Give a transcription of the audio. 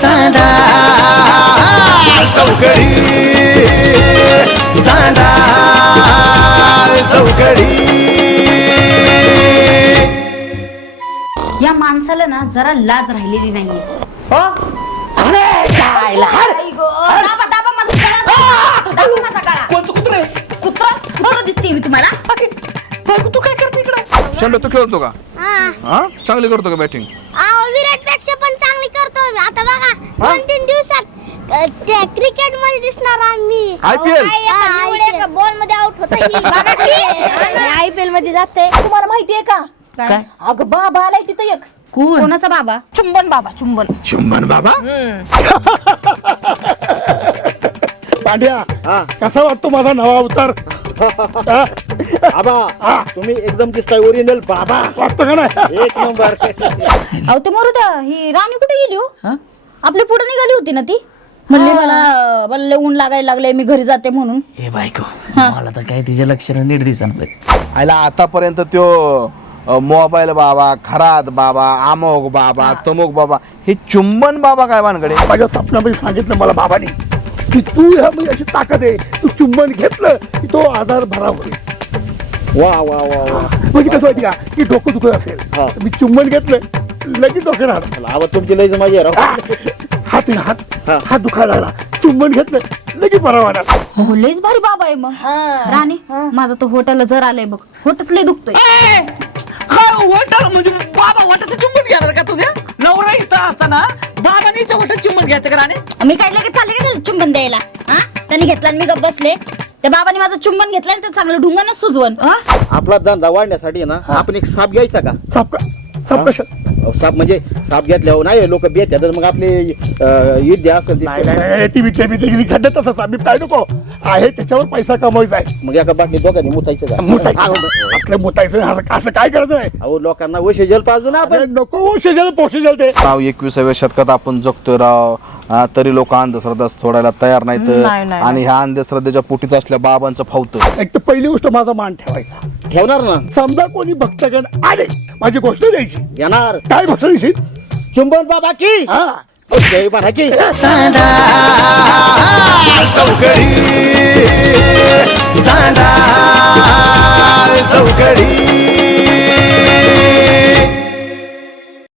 चांदा चौकडी चांदा चौकडी. या माणसाला ना जरा लाज राहिलेली नाहीये. हो दाबा दाबा माझा गळा, दाबा माझा गळा. कोणतं कुत्रे? कुत्रा दिसते मी तुम्हाला? तू काय करते इकडे? शंभर तू खेळतो का? हा चांगली करतो का बॅटिंग? विराट पेक्षा पण चांगली करतो मी. आता बघा 2-3 दिवसात क्रिकेट मध्ये दिसणार आम्ही. IPL? बॉल मध्ये आउट होता IPL मध्ये जाते. तुम्हाला माहितीये का? काय? अगं बाबा आलाय तिथं एक. कोणाचा बाबा? चुंबन बाबा चुंबन. चुंबन बाबा. पांड्या कसा वाटतो माझा नवा अवतार? आबा तुम्ही एकदम दिसताय ओरिजिनल बाबा. वाटतो का नाही? एक नंबर. अहो ते मरू द्या. ही राणी कुठे गेली हो? आपली पुढे निघाली होती ना ती. म्हणली मला ऊन लागायला लागले, मी घरी जाते म्हणून. हे बायको मला तर काय तिच्या लक्षात नीट दिसत. आयला आतापर्यंत त्यो मोबाईल बाबा, खरात बाबा, अमोक बाबा, तमोक बाबा, हे चुंबन बाबा काय भानगडे? माझ्या स्वप्नामध्ये सांगितलं मला बाबांनी की तू ह्या म्हणजे अशी ताकद आहे, तू चुंबन घेतलं की तो आजार भरा होईल. वा वा वा वा. म्हणजे कसं माहिती का की डोकं दुखत असेल तर मी चुंबन घेतलं लगेच डोकं राहणार. आबा तुमची लय माझी राव. हात हात दुखायला लागला, चुंबन घेतलं लगेच बरा होणार. हो लयच भारी बाबा आहे मग. राणी माझं तर होटाला जर आलंय बघ. होटच लय दुखतोय. वाटल म्हणजे बाबा वाटत चुंबन घेणार का तुझ्या नवरा इथं असताना बाबानीच्या वाटत चुंबन घ्यायचं का राणे? मी काय लगेच चालले का त्याला चुंबन द्यायला? हा त्यांनी घेतला आणि मी गप्प बसले. त्या बाबांनी माझं चुंबन घेतलं आणि ते चांगलं ढुंगानच सुजवण. आपला धंदा वाढण्यासाठी ना आपण एक साप घ्यायचा का? साप कशात? साप म्हणजे साप घेतल्यावर नाही लोक बेत मग आपले युद्ध असेल नाही ती विद्या गेली खड्ड्यात तसंच आम्ही काय नको आहे त्याच्यावर पैसा कमवायचा आहे. मग एका बाटली दोघांनी मुतायचं का? असलं मुतायचं असं काय करायचं आहे? अहो लोकांना वशे जल पाहिजे ना आपण. नको शेजारी पोषे जलते. राव 21व्या शतकात आपण जगतोय राव. तरी लोक अंधश्रद्धा सोडायला तयार नाहीत आणि ह्या अंधश्रद्धेच्या पोटीच असल्या बाबांचं फावतं. एक तर पहिली गोष्ट माझा मान ठेवायचा. ठेवणार ना. समजा कोणी भक्तगण आले माझी गोष्ट द्यायची. येणार. काय गोष्ट द्यायची? चुंबन बाबा की हा जय म्हणा की. चांदा चौकडी चांदा चौकडी.